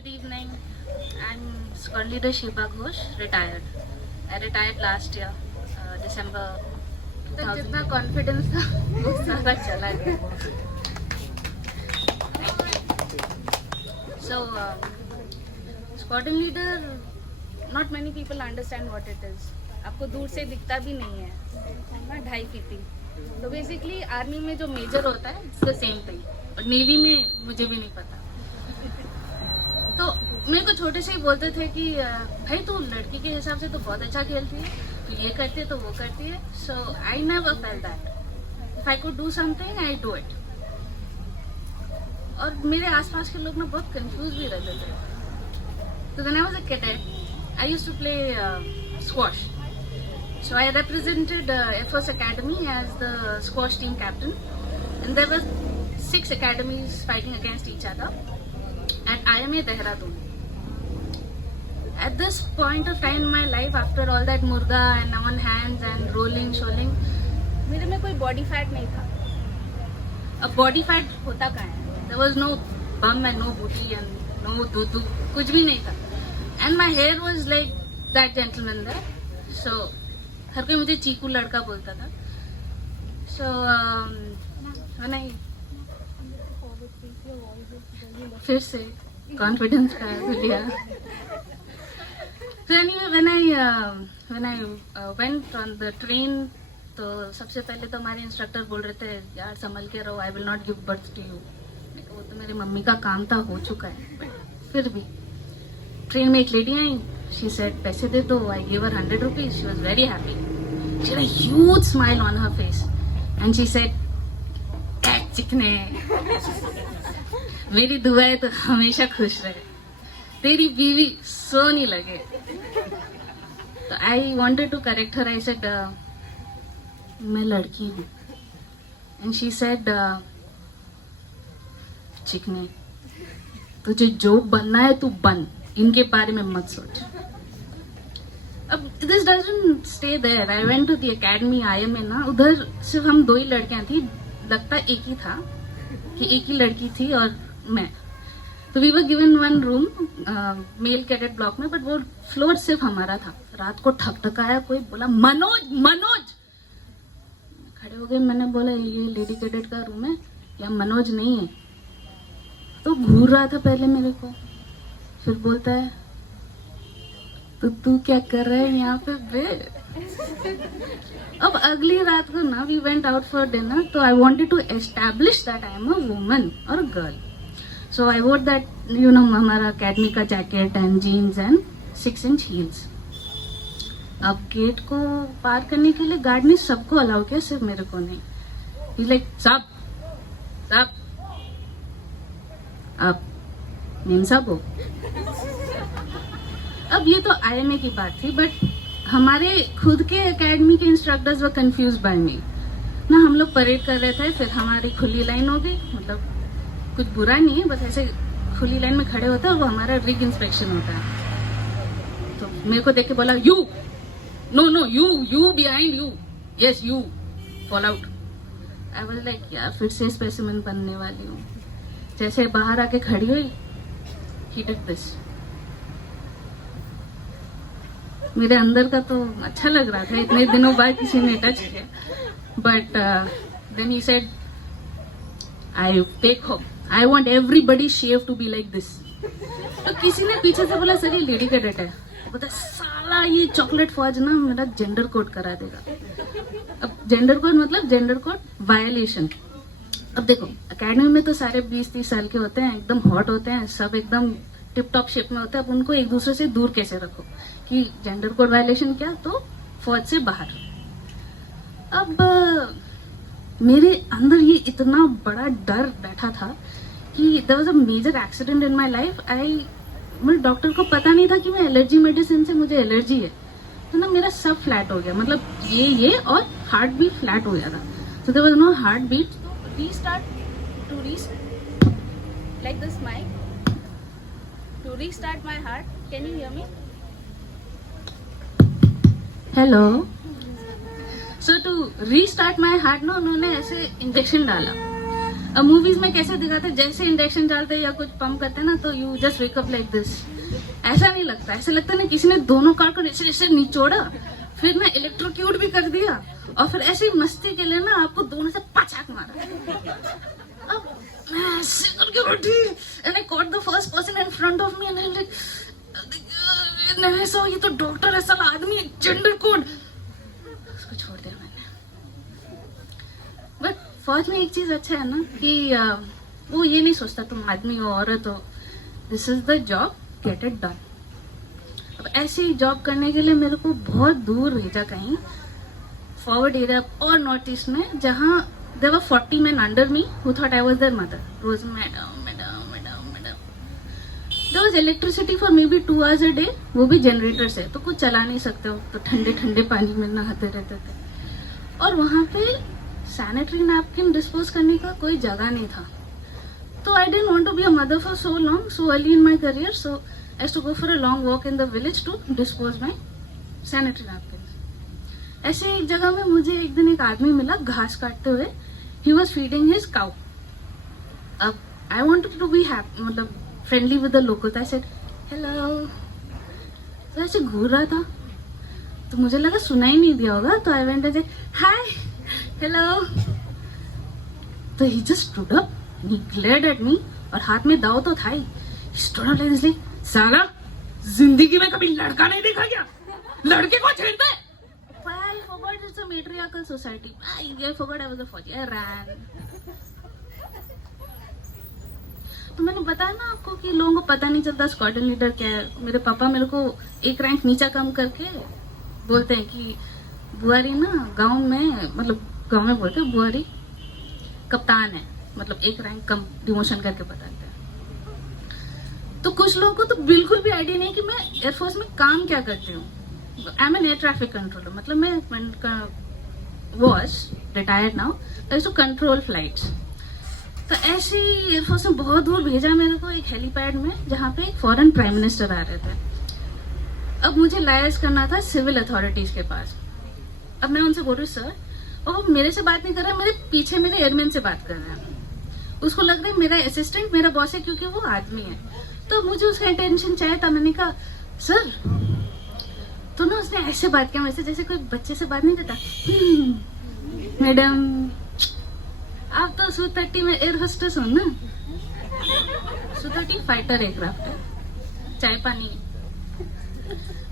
Good evening. I'm squad leader Shiba Ghosh, retired. I retired last year, December तो 2000. जितना confidence था वो सारा चला गया. So, squadron leader, not many people understand what it is. आपको दूर से दिखता भी नहीं है, ना 2.5 फीट. तो बेसिकली आर्मी में जो मेजर होता है इट्स द सेम थिंग, और नेवी में मुझे भी नहीं पता. तो मेरे को छोटे से ही बोलते थे कि भाई तू लड़की के हिसाब से तो बहुत अच्छा खेलती है, तू ये करती है तो वो करती है. So I never felt that. If I could do something I do it. और मेरे आसपास के लोग ना बहुत कंफ्यूज भी रहते थे. तो when I was a cadet I used to play squash. So I represented Air Force Academy as the squash team captain, and there were 6 academies fighting against each other at IMA Dehradun. At this point of time in my life, after all that murga and on hands and rolling, shoaling, मेरे में कोई body fat नहीं था. अब body fat होता कहाँ है? There was no bum and no booty and no dudu, कुछ भी नहीं था. And my hair was like that gentleman there. So हर कोई मुझे चीकू लड़का बोलता था. So when I फिर से कॉन्फिडेंस का लिया. So anyway, when I went on the train, तो सबसे पहले तो हमारे इंस्ट्रक्टर बोल रहे थे यार संभल के रहो, I will not give birth to you. वो तो मेरी मम्मी का काम था, हो चुका है. बट फिर भी ट्रेन में एक लेडी आई. शी सेड पैसे दे दो. I give her 100 rupees. She was very happy. She had a huge smile on her face and she said चिकने, मेरी दुआ है तो हमेशा खुश रहे, तेरी बीवी सोनी लगे. तो I wanted to correct her. I said मैं लड़की हूँ. एंड शी सेड चिकने, तुझे जो बनना है तू बन, इनके बारे में मत सोच. अब this doesn't stay there. I went to the academy IMA ना. उधर सिर्फ हम 2 ही लड़कियां थी. लगता एक ही था कि एक ही लड़की थी और मैं. तो we were given 1 room male cadet block में, बट वो फ्लोर सिर्फ हमारा था. रात को ठकठकाया, कोई बोला मनोज मनोज. खड़े हो गए. मैंने बोला ये लेडी कैडेट का रूम है, या मनोज नहीं है. तो घूर रहा था पहले मेरे को. फिर बोलता है तो तू क्या कर रहा है यहाँ पे बे. अब अगली रात को ना we went out for dinner. तो I wanted to establish that I am a woman और a girl. So I wore that you know हमारा अकेडमी का jacket and jeans and 6 inch heels. अब गेट को पार करने के लिए गार्ड ने सबको अलाउ किया, सिर्फ मेरे को नहीं. ही लाइक साहब साहब आप मीम साहब हो. अब ये तो IMA की बात थी, बट हमारे खुद के एकेडमी के इंस्ट्रक्टर्स वर कंफ्यूज बाय मी ना. हम लोग परेड कर रहे थे, फिर हमारी खुली लाइन हो गई. मतलब कुछ बुरा नहीं है, बस ऐसे खुली लाइन में खड़े होते हैं. वो हमारा रिग इंस्पेक्शन होता है. तो मेरे को देख के बोला you know no you behind you, yes you fall out. I was like यार फिर से स्पेसिमेन बनने वाली हूँ. जैसे बाहर आके खड़ी हुई, ही डिड दिस. मेरे अंदर का तो अच्छा लग रहा था, इतने दिनों बाद किसी ने टच किया. बट देन ही सेड आई देखो I want everybody shave to be like this. तो किसी ने पीछे से बोला सर ये लेडी कैडेट है. बोला साला ये चॉकलेट फौज ना मेरा जेंडर कोड करा देगा. अब जेंडर कोड मतलब जेंडर कोड वायलेशन. अब देखो एकेडमी में तो सारे 20-30 साल के होते हैं, एकदम हॉट होते हैं, सब एकदम टिप टॉप शेप में होते हैं. अब उनको एक दूसरे से दूर कैसे रखो कि जेंडर कोड वायलेशन क्या, तो फौज से बाहर. अब मेरे अंदर ये इतना बड़ा डर बैठा था कि there was a major accident in my life. मेरे डॉक्टर को पता नहीं था कि मैं एलर्जी मेडिसिन से मुझे एलर्जी है. तो ना मेरा सब फ्लैट हो गया, मतलब ये और हार्ट भी फ्लैट हो गया था. So there was no heart beat. Restart like this mic to restart my heart. Can you hear me? Hello. So to restart my heart ना उन्होंने ऐसे इंजेक्शन डाला. अब मूवीज में कैसे दिखाते हैं, जैसे इंजेक्शन डालते हैं या कुछ पंप करते हैं ना, तो you just wake up like this. ऐसा नहीं लगता, ऐसा लगता है ना किसी ने दोनों कार को ऐसे ऐसे निचोड़ा, फिर ना इलेक्ट्रोक्यूट भी कर दिया, और फिर ऐसे ही मस्ती के लिए ना आपको दोनों से पचाक मारा। अब मैं ऐसे करके उठी and I caught the first person in front of me and I like, नहीं सो ये तो डॉक्टर है साला, आदमी है, जेंडर कोड। उसको छोड़ दिया मैंने। बट फौज में एक चीज अच्छा है ना कि वो ये नहीं सोचता तुम आदमी हो औरत हो, this is the job, get it done. अब ऐसी जॉब करने के लिए मेरे को बहुत दूर भेजा, कहीं फॉरवर्ड एरिया और नॉर्थ ईस्ट में, जहाँ there were 40 men under me who thought I was their mother. रोज madam madam madam madam. There was electricity for maybe 2 hours a day, वो भी जनरेटर से, तो कुछ चला नहीं सकते हो, तो ठंडे ठंडे पानी में नहाते रहते थे। और वहाँ पे सैनिटरी नैपकिन डिस्पोज करने का कोई जगह नहीं था। तो I didn't want to be a mother for so long, so early in my career, so I used to go for a long walk in the village to dispose my sanitary napkins. ऐसे एक जगह में मुझे एक दिन एक आदमी मिला घास काटते हुए, he was feeding his cow. अब I wanted to be happy, मतलब friendly with the locals. I said hello. तो ऐसे घूर रहा था, तो मुझे लगा सुनाई नहीं दिया होगा, तो I went and said hi, hello. तो he just stood up, he glared at me, और हाथ में दाव तो था ही। He stood up like this, like, साला जिंदगी में कभी लड़का नहीं देखा क्या, लड़के को छेड़ता है। I forgot it's a matriarchal society. I forgot I was a Fauji. I ran. तो मैंने बताया ना आपको कि लोगों को पता नहीं चलता स्क्वाड्रन लीडर क्या है। मेरे पापा मेरे को एक रैंक नीचा कम करके बोलते हैं कि बुआरी ना गांव में, मतलब गांव में बोलते हैं बुआरी कप्तान है, मतलब एक रैंक कम डिमोशन करके बताते हैं। तो कुछ लोगों को तो बिल्कुल भी आइडिया नहीं कि मैं एयरफोर्स में काम क्या करती हूँ। I am an air traffic controller, मतलब मैं was retired now, I used to control flights. तो ऐसे ही एयरफोर्स ने बहुत दूर भेजा मेरे को, एक हेलीपैड में, जहाँ पे एक फॉरेन प्राइम मिनिस्टर आ रहे थे। अब मुझे लायस करना था सिविल अथॉरिटीज के पास। अब मैं उनसे बोल रही हूँ सर, और वो मेरे से बात नहीं कर रहे, मेरे पीछे मेरे एयरमैन से बात कर रहे हैं। उसको लग रहा है मेरा असिस्टेंट मेरा बॉस है, क्योंकि वो आदमी है, तो मुझे उसका अटेंशन चाहिए था। मैंने कहा सर, तो ना उसने ऐसे बात किया वैसे जैसे कोई बच्चे से बात नहीं करता। मैडम आप तो Su-30 में एयर होस्टेस हो ना। Su-30 फाइटर एयरक्राफ्ट है, चाय पानी।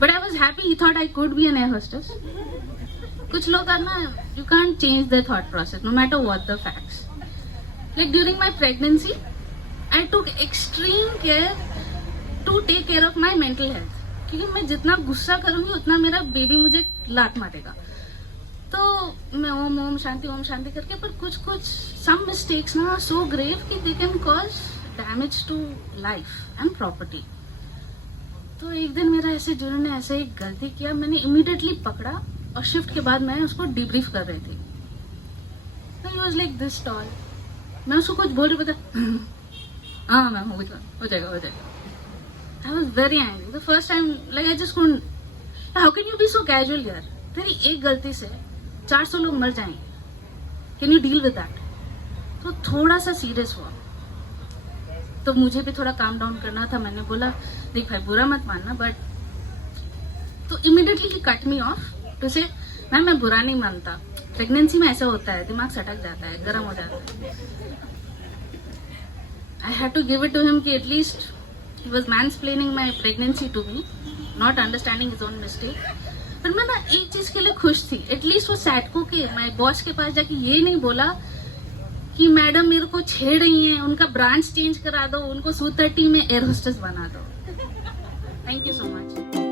But I was happy, he thought I could be an air hostess. कुछ लोग आर ना, you can't change their thought process no matter what the facts. Like during my pregnancy I took extreme care to take care of my mental health, क्योंकि मैं जितना गुस्सा करूंगी उतना मेरा बेबी मुझे लात मारेगा। तो मैं ओम शांति करके, पर कुछ सम मिस्टेक्स ना सो ग्रेव कि they can cause damage to life and property. तो एक दिन मेरा ऐसे जिन्होंने ऐसे एक गलती किया, मैंने इमीडिएटली पकड़ा, और शिफ्ट के बाद मैं उसको डिब्रीफ कर रही थी। तो he was like this tall, मैं उसको कुछ बोल रही, पता हाँ मैम हो जाएगा। I was very angry. The first time, like I just couldn't. How can you be so casual यार? तेरी एक गलती से 400 लोग मर जाएंगे। Can you deal with that? तो थोड़ा सा सीरियस हुआ। तो मुझे भी थोड़ा काम डाउन करना था। मैंने बोला देख भाई बुरा मत मानना, बट तो immediately he cut me off to say ma'am मैं बुरा नहीं मानता, प्रेगनेंसी में ऐसा होता है, दिमाग सटक जाता है, गर्म हो जाता है। I had to give it to him कि at least he was mansplaining my pregnancy to me, not understanding his own mistake. पर मैं ना एक चीज के लिए खुश थी, एटलीस्ट वो सैटको के माय बॉस के पास जाके ये नहीं बोला कि मैडम मेरे को छेड़ रही हैं, उनका ब्रांच चेंज करा दो, उनको Su-30 में एयर होस्टेस बना दो। Thank you so much.